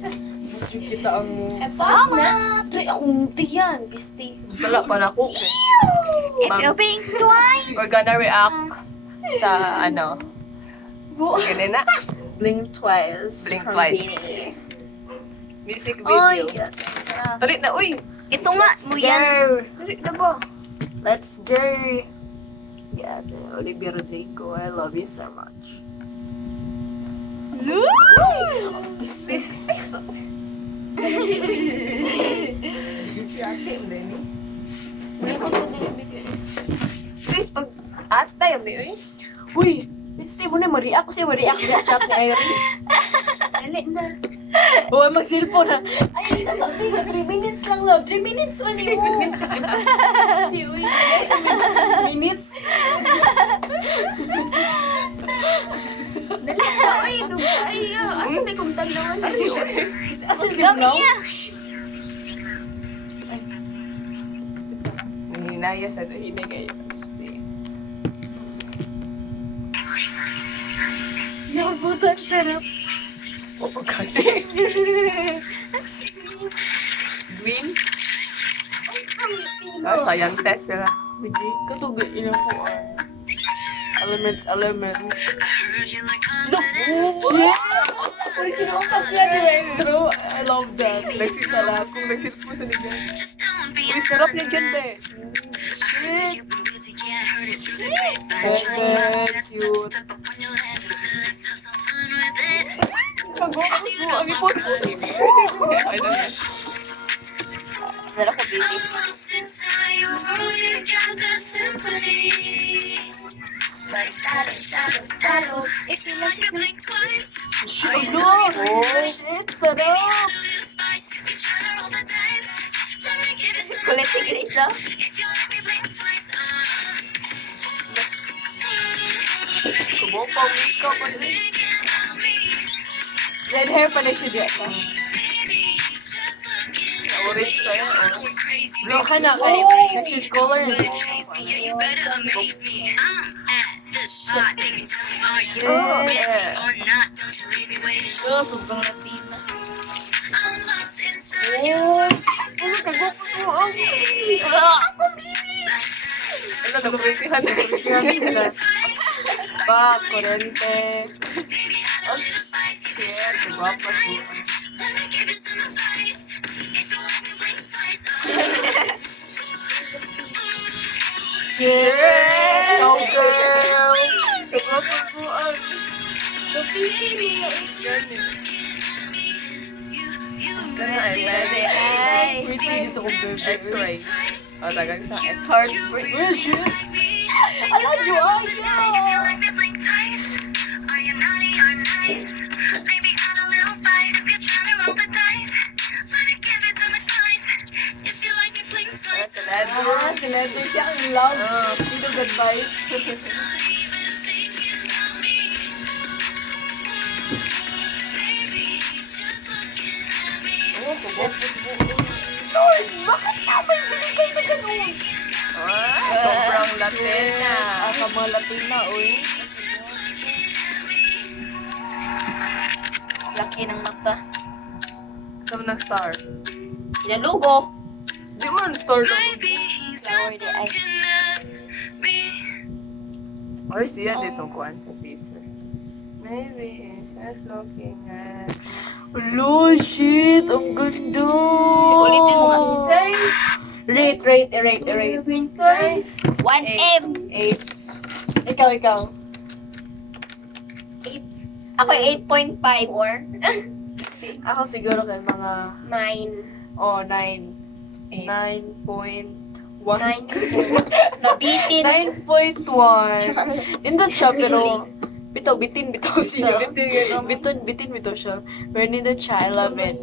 Medyo kita ang... Salamat! Ay, akong tiyan, pisti. Wala pa na ako. If you blink twice. We're gonna react sa ano. Ganun na. Blink twice. Blink from twice. Beanie. Music Oy! video. Talit na, uy! Ito nga, mo yan. Talit na ba? Let's go. Yeah, Olivia Rodrigo, I love you so much. Please. Ay, so... Yate, Lenny. Hindi ko ito nilibigay. Please, pag atay, uy. Uy! Pisti mo na, ma-react ko siya, ma-react na chat ni Irene. Dali na. Uy, mag-silpo na. Ay, sabi nga, 3 minutes lang, love. 3 minutes lang yun. Pisti, uy. Minutes. Dali na. Ay, duga. Ay, asa na kumtag naman. Asa si Kami Blanc? niya. Hinaya sa dahinig kayo. Pisti. Nakabutan, sarap. O, pagkati. Green? Ah, sayang test sila. Hindi, katugay ilang ko. Elements. Look! Shit! Original pa siya ni Andrew. I love that. Nagsisalap kung nagsisalap mo sa ligyan. Uy, sarap niya dyan, be. Shit! Very cute. Pag-uwas mo, ang ipon ko. I don't know. Sarap ko, baby. If you like it, blink twice. Ay, look! Oh, shit! Sarap! Kulit tigil ito. Kumopaw ka pa rin. Red hair pala siya dyan. Orange kayo. Bro, ka na kay Nashid color. Oh, yeah. Oh, sobrang Latina. Ano, nagpresihan sila. Pa, kurente. Oh, shit. Guwapa po. Yeah! Go, girl! Guwapa po ang... Kana ay pwede. Ay. Wait, hindi sa kong X-ray. O, tagang sa X-ray. Wait, shit! Alam, Joanna! Ah, celebrity siya ang love. Hindi good vibes. Oh, kumopo po. Lord, bakit nasa binigay na ganun? Sobrang Latina. Aka mga Latina, uy. Laki ng mata. Saan ng star? Inalugo. Di man star lang. Flower the eye. Or siya ditong kuhan sa teaser. Maybe it's just looking at... Hello, shit! Ang ganda! Ulitin mo nga. Rate. 1M. 8. Ikaw. Ako 8.5 or Ako siguro kay mga 9. 9. 9.1. 9. Nabitin. 9.1. Indot siya pero bitin siya. Ito. Bitin siya. Pero nindot siya, I love it.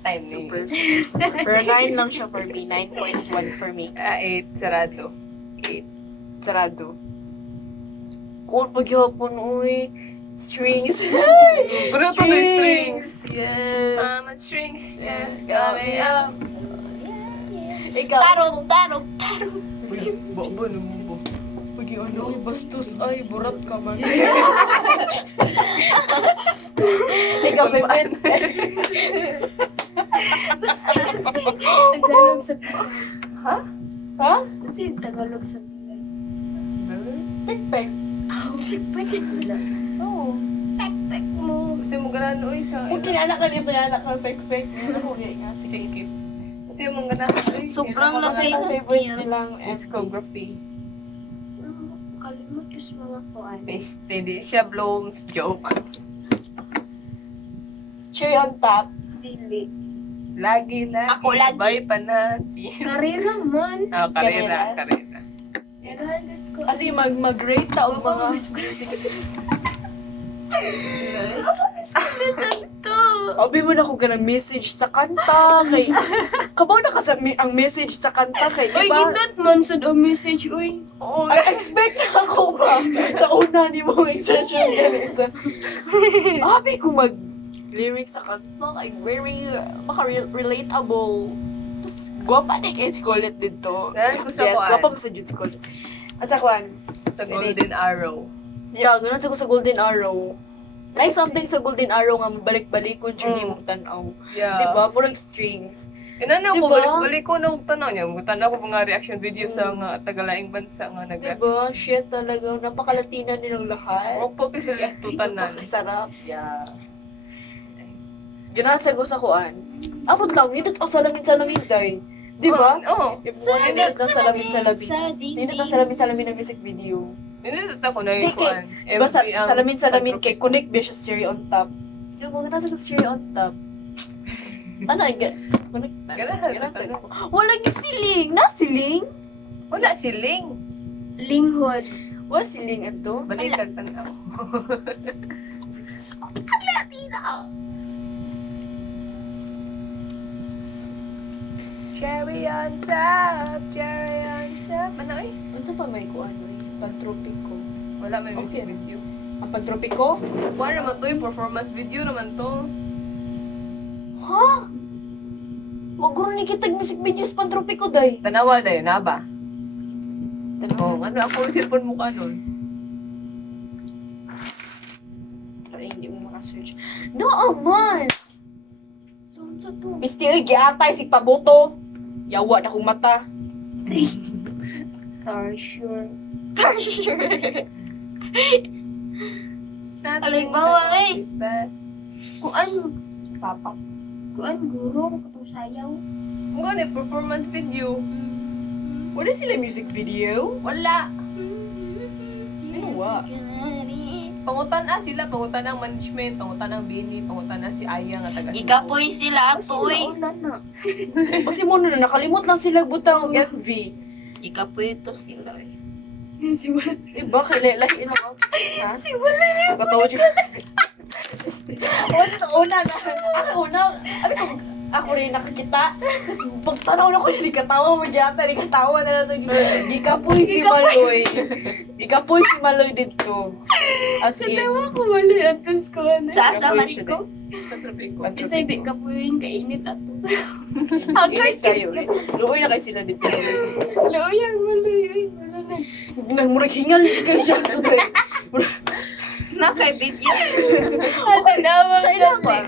Time Super. ni. Pero 9 lang siya for me. 9.1 for me. 8, sarado. 8. Sarado. Cool paghihapon, uy. Strings. Pero ito na strings. Yes. Strings. Yes, Coming up. Ikaw. Tarong. Uy, baba naman ba? Pag ano, bastos, ay, burat ka man. Ikaw, favorite. Tagalog sa Pilan. Ha? Ha? Ano yung Tagalog sa Pilan? Pek-pek. Pwede nila. Oo. Pek-pek mo. Kasi mo ganaan uy sa Kung kinala ka dito, kinala ka pek-pek. Ano ko nga, sige. sikip. Kasi mo ganaan uy. Sobrang kailangan laki. mga Favorite nilang discography. Kalimot yung mga kuan. Hindi siya Blooms joke. Cherry on top. Dili. Lagi na. Ako lagi. Sabay pa natin. Karera man. Karera. Regardless ko. Kasi mag-rate ta og mga music. to. Obi mo na kung ganang message sa kanta. Kay, kabaw na ka sa ang message sa kanta kay, Uy, diba? gindot man sa daw message, uy. I expect na ako ba sa una ni mong expression ganun sa Abi ko mag lyrics sa kanta kay very maka-relatable. Tapos gwapa na kay si Colette dito. Dahil ko sa Yes, kuan. gwapa mo sa Jud si Colette. At sa kuan, Sa Golden Arrow. yeah, ganun sa ko sa Golden Arrow. Like something sa Golden Arrow nga mabalik-balikon siya ni mong tanaw. Yeah. Diba? Purang strings. Inana ko, Diba? balik ko na tanaw niya. Tanaw ko mga reaction video sa mga tagalaing bansa nga nag Diba? Shit talaga. Napaka-Latina nilang lahat. Opo kasi sila tutanan. Sarap. Yeah. Ganahan sa sa kuan. Abot lang, nindot ang salamin-salamin, day. Di ba? Oo. If one nindot ang salamin-salamin. Nindot ang salamin-salamin ng music video. Nindot ako na Di, yung kuan. Diba sa MV ang salamin-salamin kay connect ba siya cherry on top. Di ba? Ganahan sa cherry on top. Ano, connect na. Ganahan sa sa- wala gisiling. Nasiling? Wala siling. Linghod. Wala siling ito. Balikan tanaw. Cherry on top, cherry on top. Ano eh? Ano pa may kuan? Pantropiko. Wala may music Okay. video. Ang pantropiko? Kuha naman to yung performance video naman to. Ha? Wag ko rin kitag music videos pantropiko, day. Tanawa na yun, ba? Oo, ano ako yung cellphone mo ka nun? Ay, hindi mo makasearch. No, man! Doon sa to. Misti, oy, giatay, si Pabuto. Yawa na kong mata. Tarsure. Nothing bawa, eh. is bad. Kuan. Papa. Kuan guro. Katong sayaw. Kung ano yung performance video? Wala sila music video? Wala. Ano, Pangutan sila, pangutan ang management, pangutan ang Bini, pangutan si Aya nga taga. Gigapoy sila ato, uy. O si Mono na, nakalimot lang sila butang og MV. Gigapoy ito sila, uy. Diba, kailahin ako. Ha? Si Wala yun. Katawa dyan. Una na. Ako rin nakakita. Kasi pagtanaw na ko hindi katawa mo dyan. Hindi katawa na lang sa Gikapoy si Maloy. Gikapoy si Maloy dito. As in. ko mali atos ko. Sa Gikapoy asaman siya ko. Sa trapiko. Kasi di ka po yun kainit ato. Init kayo. Luoy na kayo sila dito. Loyang mali, uy. Wala na. Nagmurag hingal niya kayo siya. Nakay video. Sa ilang ba?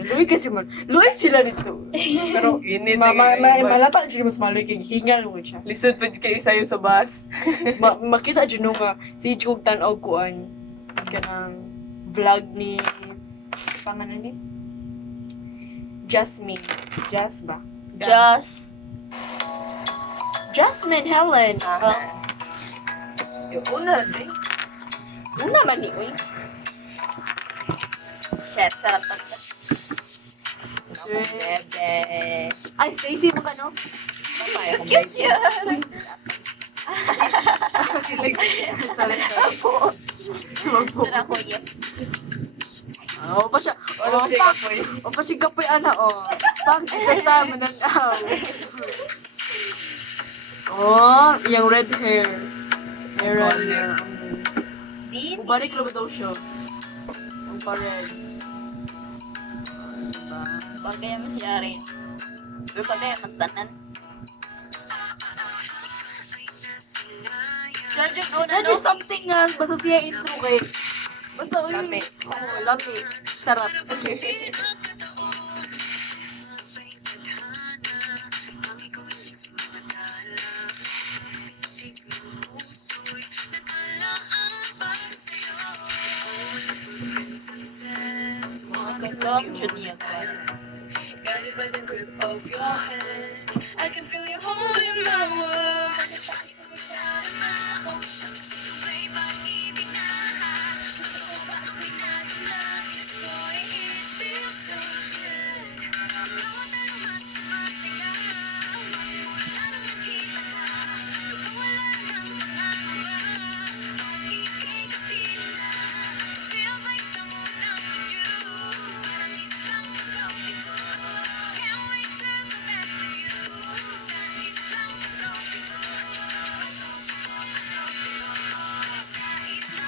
Luoy kasi man. Luoy sila dito. Pero Init. malata dyan mas maloy kay hingal mo siya. Listen pa kayo sa'yo sa bus. Makita dyan nga si Chug Tanaw kuan kanang vlog ni pangalan ni Jasmine. Jas ba? Jasmine Helen. Yung una, eh. Ano naman ni uy? Shit, sarap to. Bebe. Ay, Stacey mo ka no? Cute siya. Sorry. Tara ko yun. Oh, pa siya. O pa si Gapoy ana oh. Pag kita mananaw. Oh, yung red hair. Meron niya. Din. Balik lang ba daw siya? Ang pa-red. Diba? Bagay mo siya rin. Bagay magtanan. Sadyo ko na, Sa no? something nga, basta siya intro kay... Basta uy. Lami. Oo, lami. Sarap. Gagawin siya niya. Guided by the grip of your hand, I can feel you holding my world.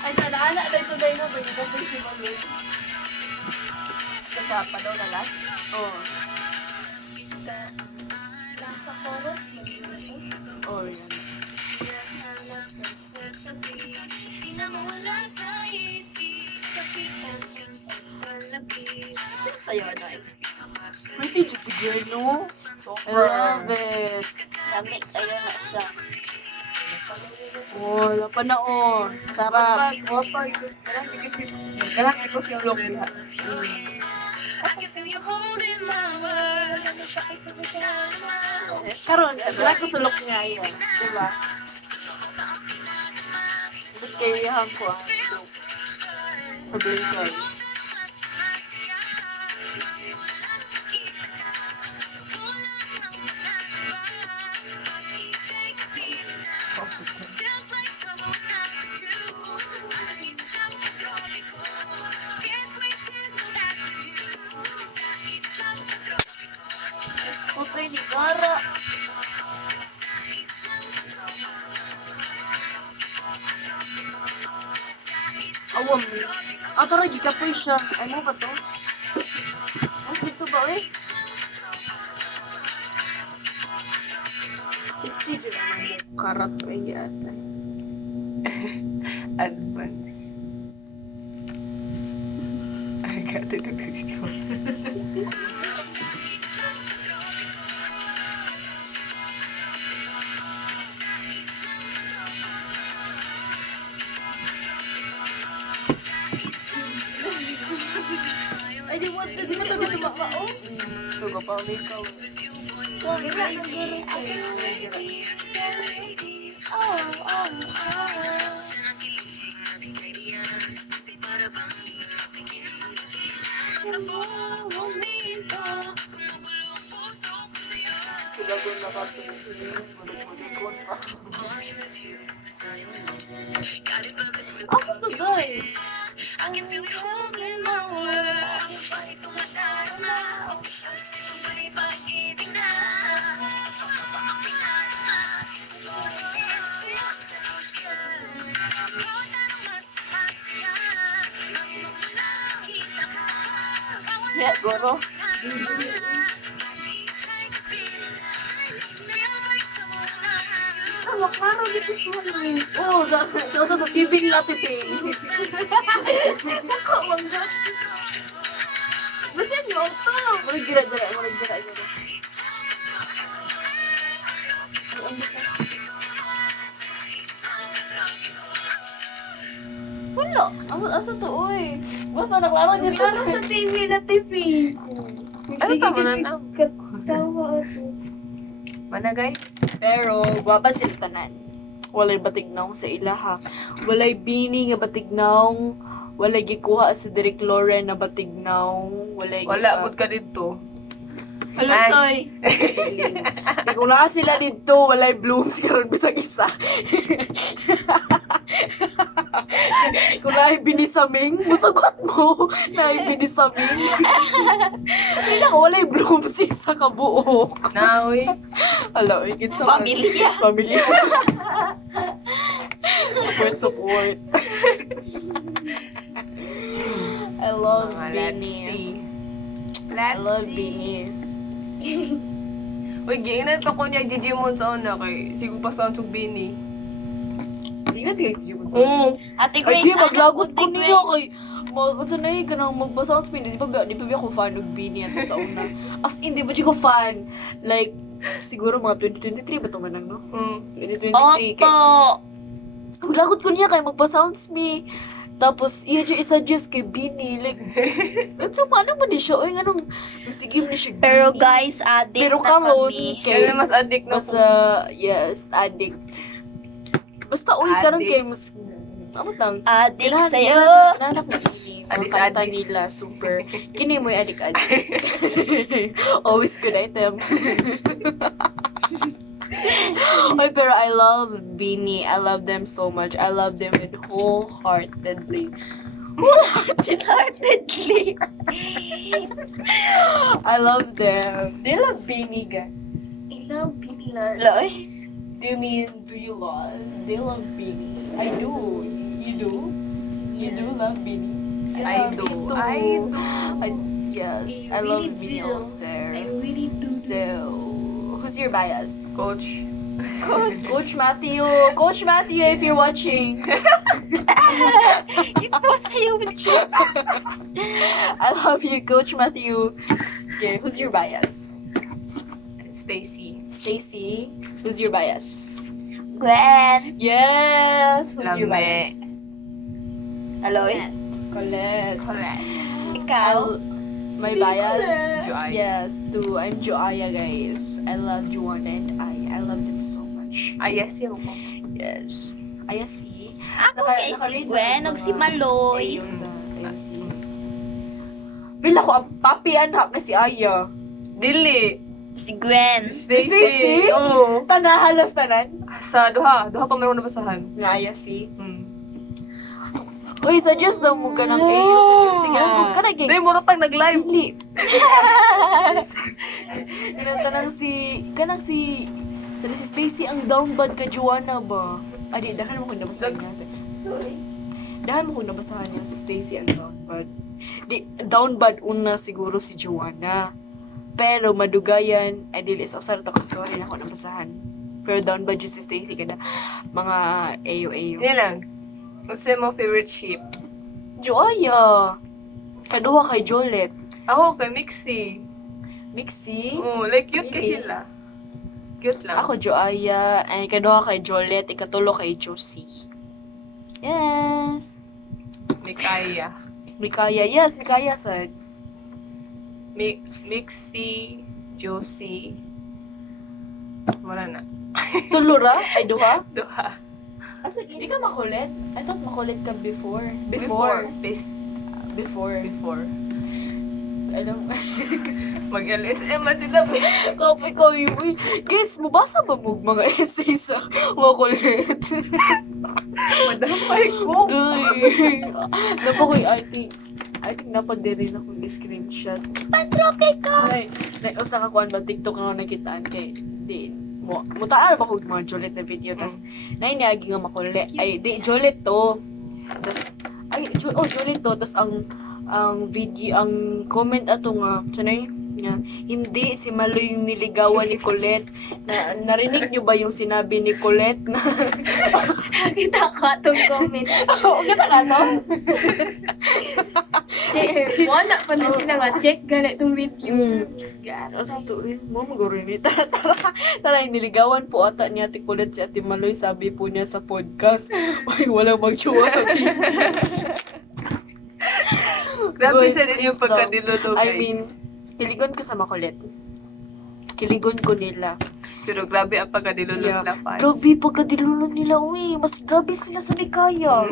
Ay, sana anak na ito dahil na ba? Hindi ko po si Mami. Kasapa daw na last. Oo. Nasa chorus, Oo, yan. di na mawala sa isip, kapitan yung pagpalapit. Sa'yo, ano eh. Pretty just the girl, no? I love it. Lami, ayun na siya. Oh, wala pa na oh. Sarap. Kailangan ito si Ulok diha. I can feel you holding my world. Sakit ko siya naman. Karon, wala ko sulok nga yan. Diba? Ba't kayahan ko ang sulok? Sabihin ko. Kupre ni Gara. Awam. Ah, tara, gikapoy siya. Ay mo ba to? Ay, dito ba eh? Steve naman yung karat ko yata. Advance. I got it. Ay, di mo ito tumaka, oh. Ito ka pa, may ikaw. Sila ko nakatuloy. Gulik-gulikon pa. Ako to, guys. I can feel you holding my world. Bakit tumatarama? Oh, sino ba'y pag-ibig na? Yeah, goro. Ano, klaro dito sa ano. Oo, sa TV nila tipi. Saka, mangga. Basta niyo ito. Marag gira-gira. Wala. Asa to, uy. Basta naklaro dito. Ano sa TV na TV? Ano tama na na? Katawa ako. Mana guys? Pero, gwapa sila tanan. Walay batignaw sa ilaha. Walay bini nga batignaw. Walay gikuha sa Derek Lauren na batignaw. Walay Wala, good ka dito. Hello, Ay. Soy. Kung na sila dito, walay blooms karon bisag isa. Kung naay binisaming, musagot mo. Naay binisaming. Hindi na, walay blooms isa ka buok. Naoy. Hala, ikit sa Pamilya. Pamilya. Support. I love Let's Bini. see. I Let's love see. Bini. Uy, giinan to ko niya Gigi mo sa una kay sigo pa sa unsog bini. Tingnan tingnan si Jimon. Ate Ay, Grace, di, maglagot anak ko Ate niya Grace. kay... Unsa na yun ka nang magbasa sa Di pa ba ako fan ng Beanie at sa una. As in, di ba di ko fan? Like, siguro mga 2023 ba ito man no? 2023. Opo. Maglagot ko niya kay magpa-sounds me. Tapos, iya dyan isa-just kay Beanie. Like, at so, paano man di siya? Uy, anong, nasigim ni siya Pero Beanie. guys, addict Pero na karon kami. kay Kaya mas addict na mas po. yes, addict. Basta uy karon Addict. kay mas ano tang Addict sa'yo. Inahanap ko kini. Mga Addis, kanta addis. nila super. Kini mo addict. Always good item. Oy, pero I love Beanie. I love them so much. I love them with wholeheartedly. Wholeheartedly. I love them. They love Beanie, guys. I love Pinila. Loy. Do you mean do you love? They love Beanie. I do. You do? You do love Beanie? I love do. it too. I do. Yes, I I love really Beanie do. also. I really do. So, who's your bias? Coach. Coach Matthew. Coach Matthew, if you're watching. Yung po sa'yo, bitch. I love you, Coach Matthew. Okay, who's your bias? Stacy. Stacy. Who's your bias? Gwen. Yes. Who's your Lame. bias? Aloy. Colette. Correct. Ikaw. My bias? Joaya. Yes, too. I'm Joaya, guys. I love Joanna and I love them so much. Ah, yes, yun ko. Yes. Ayasi. Ako kay si Gwen, og si Maloy. Ayasi. Bila ko ang papi anak na si Aya. Dili. Si Gwen. Stacy. Oo. Tanahalas tanan. Sa duha. Duha pa meron nabasahan. Nga Ayasi. Hmm. Uy, suggest daw mo ka ng AU. Suggest. Sige lang kung ka na Hindi, mo tang nag-live. Dili. Kanang si Stacy ang down bad ka Joanna ba? Adi, dahan mo kung nabasahan niya. Sorry. Dahan mo kung nabasahan niya si Stacy ang down bad. Di, down bad una siguro si Joanna. Pero madugayan, ay dili sa usar to ka story na ako nabasahan. Pero down bad yun si Stacy kada mga AU. Yan lang. What's mo favorite ship? Joaya. Kaduha kay Jolet. Ako kay Mixie. Mixie. Oh, like cute kasi sila. Cute lang. Ako Joaya. Ay kaduha kay Jolet. Ikatulo kay Josie. Yes. Mikaya. Mikaya. Yes, Mikaya sad. Mixie, Josie. Wala na. Tulura? Ay duha? Duha. Asa di ka makulit? I thought makulit ka before. Best. Before. Alam mo. Mag-LSM man sila. Kapay ko yung... Guys, mabasa ba mo mga essay sa makulit? Madamay ko. Ay. Napakoy, I think napag-din akong screenshot. Pantropiko. Ay, usa ka kuan ba TikTok nga nakitaan kay di mutaan ba kog mga Jolet na video tas nay niagi nga makulit ay di Jolet to. Tas ay Jolet to tas ang video ang comment ato nga sanay nga hindi si Maloy yung niligawan ni Colette. Narinig niyo ba yung sinabi ni Colette na Kita ko itong comment. kita ka no? Check. Wala pa na sila nga. Check ganit itong video. Asa to mo maguro ni tara yung niligawan po ata ni Ate Colette si Ate Maloy sabi po niya sa podcast. Ay walang magjowa sa TV. Grabe Guys, sa din yung please lang. pagkadilolo, guys. I mean, kiligon ko sa makulit. Kiligon ko nila. Pero grabe ang pagkadilolo Yeah. nila, fans. Grabe pagkadilulo nila, uy. Mas grabe sila sa Mikaya.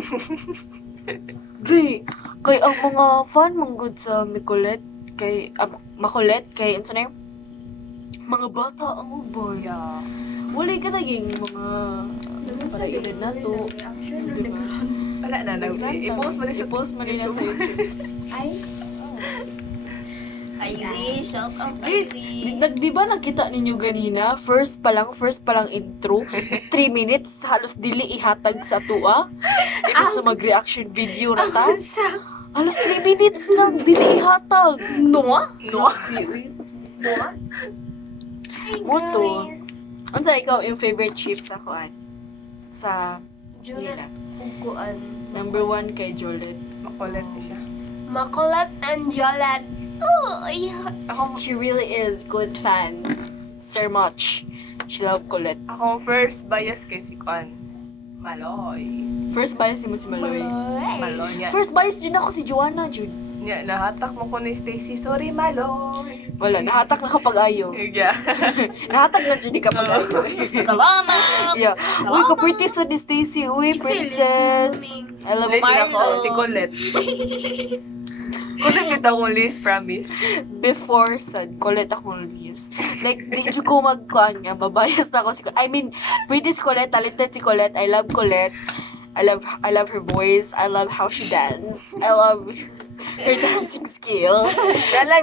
Dre, kay ang mga fan mong good sa Micolet, kay, makulit, kay, ano na yung, mga bata ang ubay. Wala ka naging mga, para edad na to. Diba? Wala na, i-post mo rin sa I-post mo nila sa YouTube. Ay. Ay, Grace. Shout out Guys, kay di ba nakita ninyo ganina? First pa lang intro. 3 minutes, halos dili ihatag sa tua. Ibig sa mag-reaction video na ta. Halos 3 minutes lang, dili ihatag. No? No. Moto. Unsa ikaw yung favorite chief sa kuan? Sa Juliet Uguan. Number 1 kay Jolet. Makulit siya. Makulat and Jolet. Oh, yeah. She really is Colette fan. So much. She love Colette. Ako first bias kay si Kwan. Maloy. First bias mo si Maloy. Maloy niya. First bias din ako si Joanna, Jud. Niya, nahatak mo ko ni Stacy. Sorry, Maloy. Wala, nahatak na kapag ayo. Yeah. Nahatak na Jud kapag ayo. Salamat! Yeah. Uy, ka-pretty sa ni Stacy. Uy, princess. I love List ako, Marcel. si Colette. Colette kita akong list, promise. Before sad, Colette akong list. Like, di ko magkuhan nga, mabayas na ako si Colette. I mean, pretty si Colette, talented si Colette. I love Colette. I love her voice. I love how she dance. I love her dancing skills.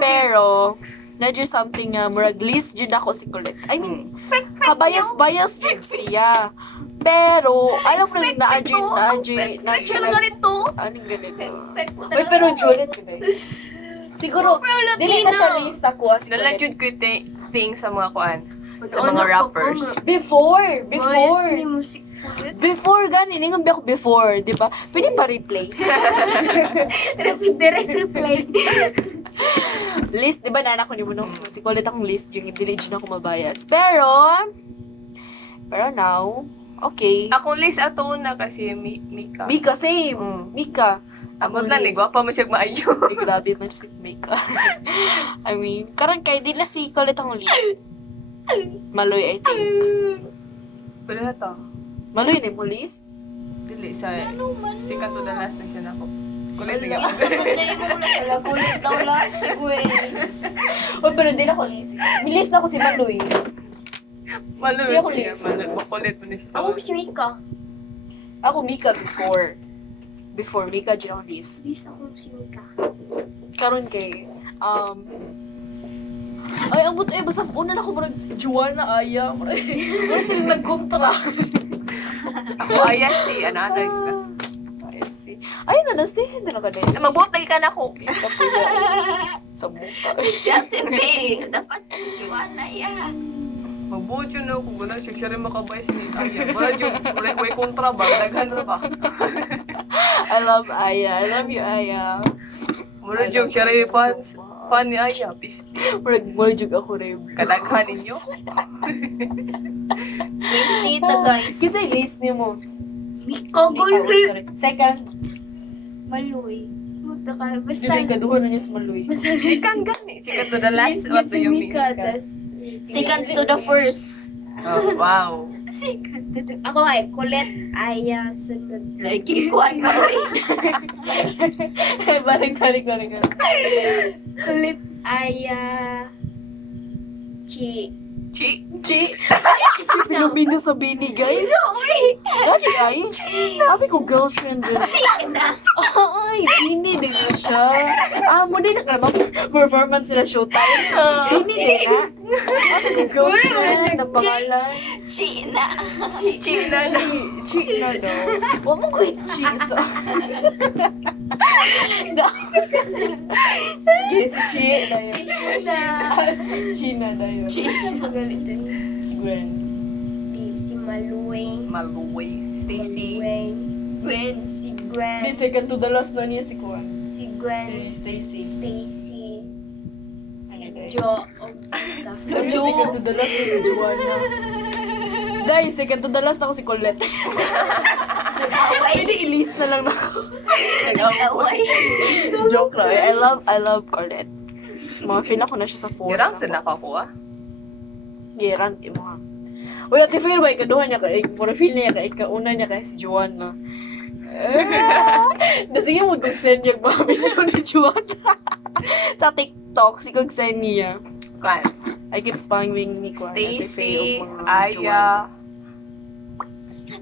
Pero, na just something nga, murag list jud ako si Colette. I mean, kabayas-bayas jud siya. Pero, alam ko rin na Anong ganito? Uy, pero Juliet, diba? Siguro, dili na siya list ako as Nalanjud ko yung thing sa mga kuan. Sa mga rappers. Before, Ni musik ulit. before, gani, ningon ba ako before, di ba? Pwede pa replay. Direct reply. List, di ba, nanak ko ni mo nung si Colette akong list, yung dili dyan ako mabayas. Pero now, okay. Akong list ato na kasi Mika. Mika, same. Mika. Ako lang, gwapa mo siyang maayo. Ay, grabe man si Mika. I mean, karon kay di na si Colette akong list. Maloy, I think. Pwede na to. Maloy na mo list? Dili, sa sikat to the last na siya na ako. Kulit nga. Wala kulit daw last Oh, pero di na ako list. Nilist na ako si Maloy. Maluwi Siya ako siya. list. Makulit mo na siya sa Ako si Mika. Ako Mika before. Before Mika dyan ako list. Please ako si Mika. Karon kay ay, ang buto, basta una na ako marag Joanna, Aya, marag silang nagkontra. Ako ayas si Anaray. I see. Ayun na, Stacy din ako din. Magbutay ka na ko. Sa mukha. Si Ate May. Dapat si Joanna yan. Magbutyo na ako. Wala siya rin makabay si Aya. Wala yung way kontra ba? Naghan na ba? I love Aya. I love you, Aya. Wala yung siya rin fan ni Aya. Pisti. Marag ako na yung Kadaghan ninyo. Tita guys. Kasi list niyo mo. Mika, Sorry. Second, Maloy. Puta ka. Basta. dili kaduha na niya sa Maloy. Basta Ikan gani. Sikat to the last. What do you mean? Mika. Tas, Second to the first. Oh, wow. ako ay Colette, Aya, sunod. Like, ikuan mo Balik. Colette, Aya, Chi. Chi. Chi Pilipino sa Bini, guys. Dati ay. Sabi ko, girlfriend din. Ay, Bini din na siya. Mo din na performance sila showtime. Bini din na. Sabi ko, girlfriend na pangalan. China. Chi na na. Chi na daw. Huwag mo ko i-cheese. Yes, si Chi na yun. Chi na na yun. Isa magalit din. Si Gwen. Si Maloy. Maluwi. Stacy. Gwen. Si Gwen. Di second to the last na niya si Kwan. Si Gwen. Si Stacy. Stacy. Ano daw? Jo. Mika. Jo. Second to the last na si Joanna. Dahil second to the last ako si Colette. Pwede i-list na lang ako. Nag-away. Joke lang. I love Colette. Mga feel ako na siya sa phone. Yarang sa nakakuha. Gerang mo ha. Uy, ate feel ba ikaduha niya kay mura feel niya kay ikauna niya kay si Joanna. Sige mo kung send niya mga video ni Joanna. Sa TikTok, si kung send niya. Kan. I keep spamming ni Kwan. Stacy, Aya, Ayaw,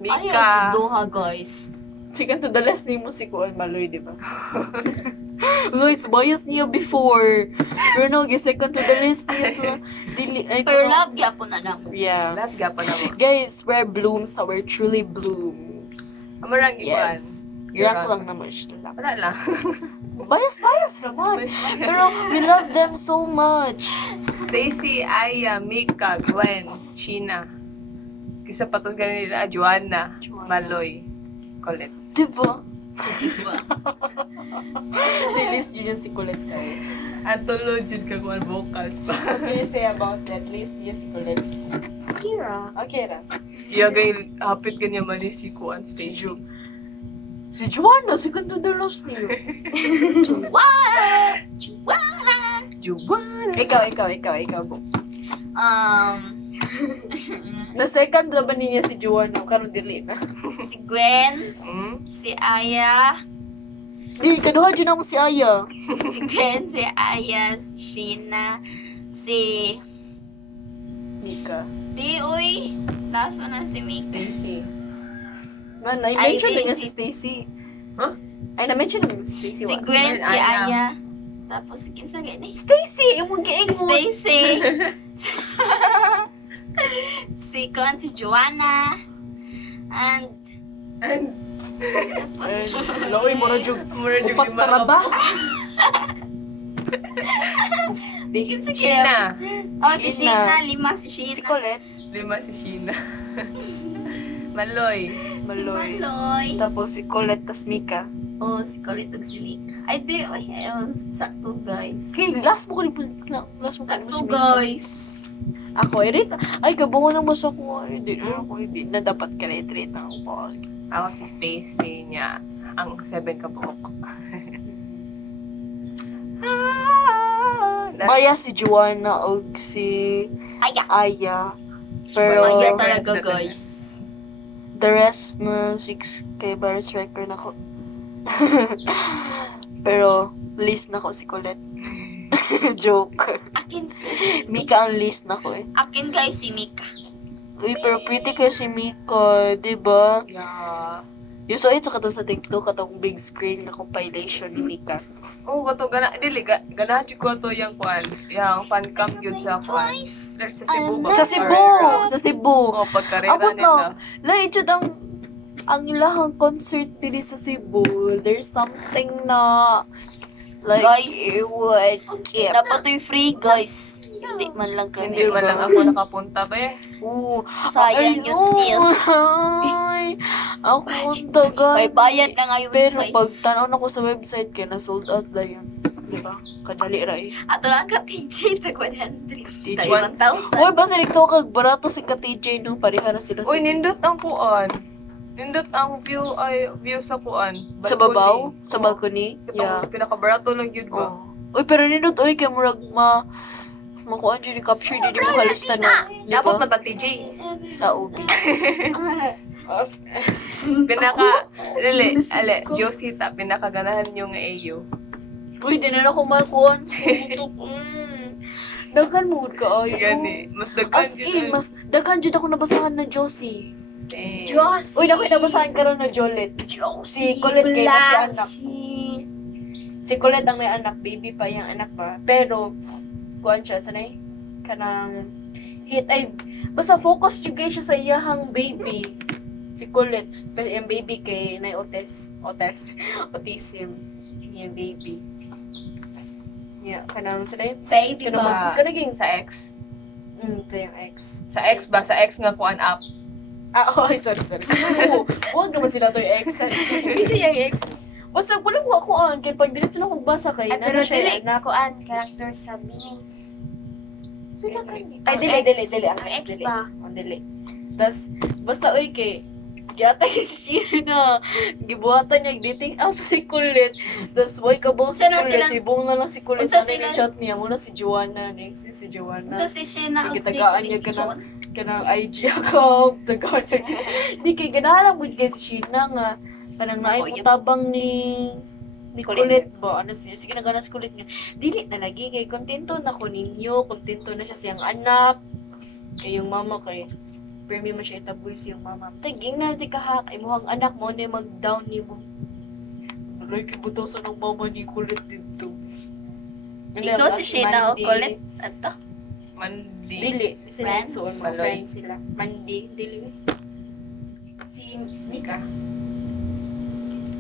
Mika. Duha guys. Second to the last name mo si Kuan Maloy, di ba? Guys, bias niya before. Pero no, second to the list niya sa... Pero love gyapon na lang. Yeah. Lahat gapa na mo. Guys, we're blooms, so we're truly blooms. Amarang Yes. iban. Yak lang naman siya. Wala lang. Bias naman. Pero we love them so much. Stacy, Aya, Mika, Gwen, China. Kisa patong ganun nila, Joanna, Maloy. Colette. Diba? Diba? Lilis yun yung si Colette kayo. Anthology ka kung ano vocals pa. What can you say about that? Lilis yun si Colette. Kira. Okay ra. Iya gay hapit ganyan man ni si Kuan stage. Si Joanna, si Kanto de los Niyo. Juana! Juana! Juwana. Ikaw, Bo. Na second na ba niya si Joanna? Karon dili na. Si Gwen, si Aya, Di, kaduha dyan ako si Aya. si Gwen, si Aya, si Sheena, si... Mika. Di, uy! Laso na si Mika. Stacy. Man, na-mention Ivy, na niya si si- Stacy. Huh? Ay, na-mention na niya si Stacy. Si wa? Gwen, si Aya. Aya. Tapos si Kinsa gani? Stacy! Yung Si mag-iing mo. Stacy. Si Kon, si Joanna. And... Loy mo na dyan. Mura jud Upat tara ba? Kinsa Sheena. Oh, si Sheena. Sheena. 5 si Si Sheena. Colette. 5 si Sheena. Maloy. Maloy. Si Maloy. Tapos si Colette, tas Mika. Oh, si Colette ug si Mika. Ay, di. Ay, ayun. Sakto, guys. Okay, last mo ko last mo ko Sakto, si Mika. guys. Ako, edit. Ay, kabungo ng basa ko. Hindi, ako, hindi. Na dapat ka na-treat ako po. Ako si Stacy niya. Ang 7 ka buhok. Maya si Joanna o si Aya. Aya. Pero, Aya Pero- talaga, guys. the rest na 6 kay Barris record na ko. Pero, list na ko si Colette. Joke. Akin si... Mika ang list na ko eh. Akin, guys, si Mika. Uy, pero pretty kayo si Mika, diba? Yeah. Yung so ito katong sa TikTok, katong big screen na compilation ni Mika. Oh, bato gana dili ganahan jud ko to yang kuan, yang fan cam gyud sa kuan. There's sa Cebu ba? Sa Cebu! Sa Cebu! Oh, pagkarera Abot nila. Lahat jud ang ilahang concert dili sa Cebu. There's something na like Guys. it would keep. Dapat free, guys. Hindi man lang kami. Hindi man lang ako nakapunta ba eh. Oo. Sayang yung sales. Ay, ako to guys. May bayad na ngayon, Pero guys. pag tanaw na ko sa website kaya na sold out na yun. Diba? Kadali ra eh. Ato lang ka, TJ, tag 100. TJ. Tag 1,000. Uy, basta nito kag barato si ka TJ no, pareha na sila Uy, nindot ang puan. Nindot ang view sa puan. sa babaw, sa balcony. Yeah. Yeah. Pinakabarato lang yun ba? Oh. Uy, pero nindot uy kay murag makuan jud capture jud mo halista na. Dapat mata TJ. Taubi. Dili, Josita, pinakaganahan yung AU. Uy, di na ako malkuan sa putok. Daghan mo ka ay. Gani, mas daghan As in, mas daghan jud ako nabasahan na Josie. Diyos. Uy, nakoy nabasahan karon na Jolet. Si Colette kay na siya anak. Si Colette ang may anak, baby pa yung anak pa. Pero, kuan siya, sanay? Kanang hit, ay, basta focus yung siya sa iyahang baby. Si Colette, pero yung baby kay na autism. Yung baby. Yeah, kanang, sanay? Baby Kanang, ba? kanaging, Sa X. ito yung ex. Sa X ba? Sa X nga kuan up. Oh, ay, sorry. Oo, huwag naman sila to yung ex. Hindi yung ex. Basta, wala ko ako an. Kaya pag dilit sila magbasa kay, Ay, pero dili na. na ko an character sa Bini. Sila Ang ay, dili. Ang Ang ex, ex dili. ba? Ang dili. Tas, basta, uy, kay, yata kay Sheena, gibuhatan niya, dating app si Colette. Tas, boy, kabaw si Sino Colette, sila? ibong na lang si Colette. Unsa Ano yung sila? chat niya? Muna si Joanna, next si Sa Joanna. si Sheena ug si Gitagaan niya ka Colette. Kanang IG account, tagaan niya. Di kay, ganahan mo kay si Sheena nga, kanang naay Oh, mo yun. tabang ni Colette ba? Ano siya? Sige na gana si Colette nga. Dili na lagi kay kontento na ko ninyo, kontento na siya siyang anak. Kay yung mama kay permi man siya itaboy siyang mama. Taging na di kahak ay muhang anak mo na mag-down ni mo. Alay kibutosan ng mama ni Colette dito. Ikaw si Sheena o Colette? Ato? Mandi. Dili, sila Friends? so mga Maloy. friends sila. Mandi, dili. Si Mika.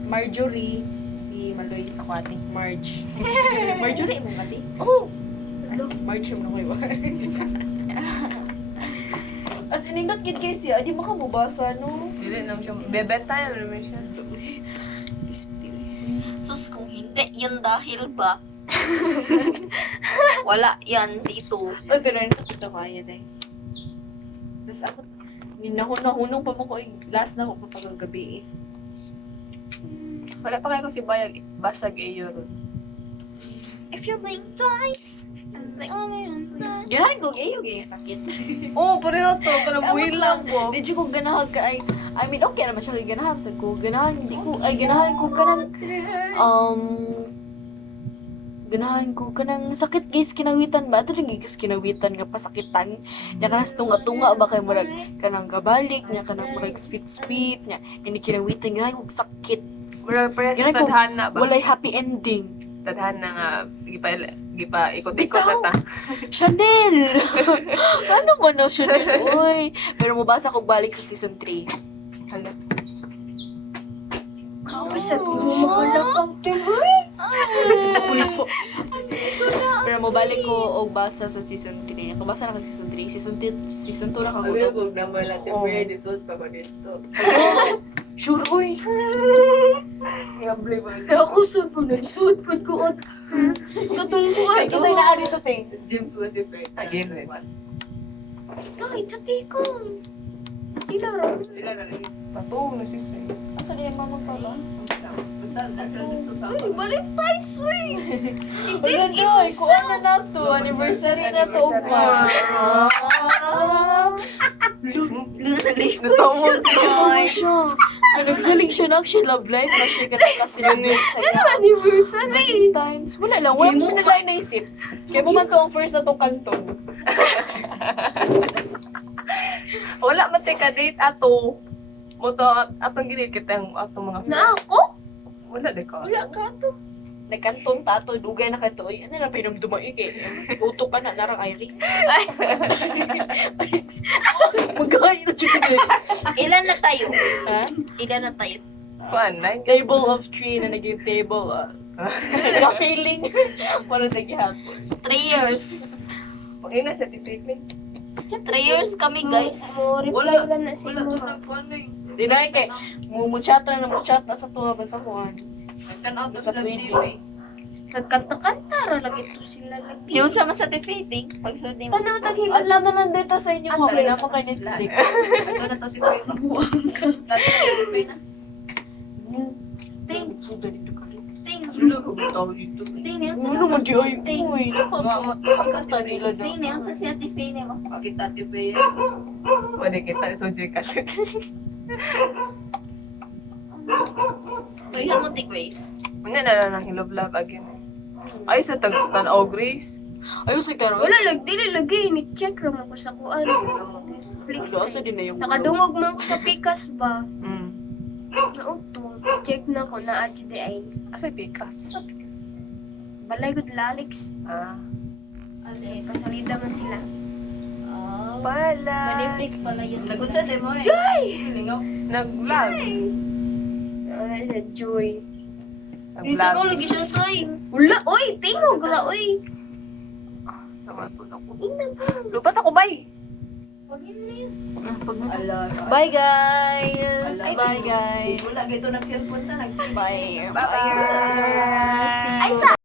Marjorie, si Maloy, ako ating Marge. Marjorie mo mati? Oh! Marge mo na kayo. Tapos inindot kid kay siya, di makamubasa, no? Dili nang siya. Bebenta na naman siya. Sus, kung hindi, yun dahil ba? Wala yan dito. Ay, pero ito kaya dahil. Tapos ako, nahunong pa mo ko, last na ako kapag gabi eh. Wala pa kayo ko si Bayag. Basag iyo ron. If you blink twice, it's like only one time. Ganahan ko, yung sakit. Oo, pareho to. Parang buhay lang po. Di ko ganahan ka ay, I mean, okay naman siya kay ganahan sa ko. Ganahan, hindi ko, ay ganahan ko ka ng, ganahan ko ka ng sakit guys, kinawitan ba? Ito rin guys, kinawitan nga pasakitan. Nya ka na tunga-tunga ba kay murag kanang gabalik, nya ka nang murag sweet-sweet, nya hindi kinawitan, ganahan ko sakit. Wala pareho sa Ganun ko, tadhana ba? Walay happy ending. Tadhana nga. Gipa ikot-ikot na ta. Chanel! Ano mo na Chanel? Uy! Pero mabasa ko balik sa season 3. Hala. Sa tingin mo kalakaw, Tiloy. Pero mabalik ko og basa sa season 3. Ako basa na ka season 3. Season 2 lang ako. Huwag naman natin Oo. pwede suot pa ba dito? Sure, uy! Ngable ba? Kaya ako sud po, nagsuot po ko. Katulong ko Ay, ay. kasi naari to, ting. James was effect. James. Ay, tati ko. Sila rin. Sila na rin. Patong na siya. Asa niya mamang pa ba? Ay, Valentine's Week. Wala na, kuha na na to. Anniversary na to. Natawa Siya. Nagsaling siya na siya love life na siya ka nakasinunod sa niya. Anniversary. Valentine's. Wala lang. Wala mo na lang naisip. Kaya mo man to ang first na tong kantong. Wala man tay ka date ato. Mo to atong ginit kitang atong mga Na ako? wala de ka. Wala ka to. Nagkantong tato, dugay na ka to. Ano na pinamdumay kay. Uto pa na narang Irene. Magkaya na siya. Ilan na tayo? Ha? Ilan na tayo? Kuan na. Table of 3 na naging table. Na-feeling. Parang naghihapon. 3 years. Ina sa titikling. 3 years kami, guys. Mo reply lang na sa Wala imo. to nagkuhan eh. Di na kay. Mumuchat na sa tuwa ba sa kuhan. Nagtanaw to Basta sila pwede. TV. Nagkanta-kanta ra lagi to sila lagi. Yung sama sa fitting, pag sundi mo. Tanaw taghila. Alam na lang dito sa inyo mga kaya pa kay Netflix. Ito na to si Kuya. Dati na si Kuya na. Ting, Suda dito ka rin. ting, Sila ko bitaw dito. ting niyan Ano naman di ay. Ting, Uy, nakakanta nila na. ting niyan sa si Ate Faye niya mo. Pakita ti Kuya. Pwede kita suji ka. Parihan mo, Ate Grace. Unya na lang love again. Ay sa tanaw Grace. Ayos ay karon. Wala lag dili lagi ni check ra man ko sa kuan. Netflix. Asa din na yung Nakadungog man ko sa pikas ba. Mm. Nauto. Check na ko na adyo di ay. Asa pikas? Balay gud lalix. Ah. Ate, pasalida man sila. Oh. Pala. Maniflix pala yun. Lagot sa demo eh. Joy! Lingaw. Nag-vlog. Ano sa Joy. Dito mo Nag-vlog. lagi siya, Soy. Wala, oy, tingog ra, oy. Namatun ako. Lupat ako, bay. Wagin na yun. Ala. Bye guys. Ala. Bye guys. Wala gito nag-cellphone sa nag Bye. Bye. See you. Ay, sa